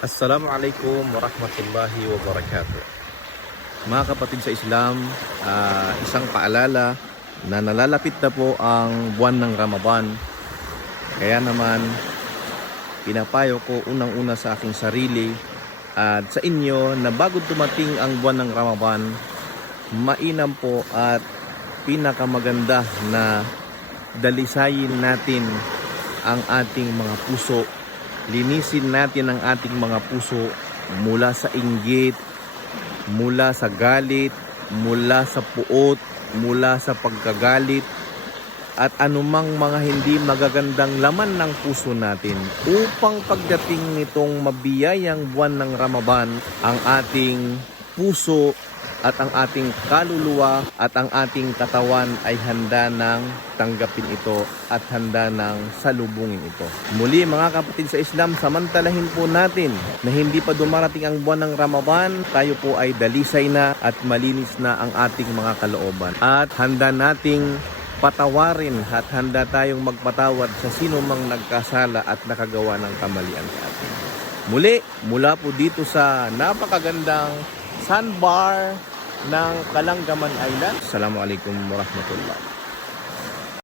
Assalamualaikum warahmatullahi wabarakatuh. Mga kapatid sa Islam, ah, isang paalala na nalalapit na po ang buwan ng Ramadan. Kaya naman, pinapayo ko unang-una sa aking sarili at sa inyo na bago dumating ang buwan ng Ramadan, mainam po at pinakamaganda na dalisayin natin ang ating mga puso linisin natin ang ating mga puso mula sa inggit, mula sa galit, mula sa puot, mula sa pagkagalit, at anumang mga hindi magagandang laman ng puso natin upang pagdating nitong mabiyayang buwan ng Ramadan, ang ating puso at ang ating kaluluwa at ang ating katawan ay handa ng tanggapin ito at handa ng salubungin ito. Muli mga kapatid sa Islam, samantalahin po natin na hindi pa dumarating ang buwan ng Ramadan, tayo po ay dalisay na at malinis na ang ating mga kalooban. At handa nating patawarin at handa tayong magpatawad sa sino mang nagkasala at nakagawa ng kamalian sa atin. Muli, mula po dito sa napakagandang sandbar ng Kalanggaman Island. Assalamualaikum warahmatullahi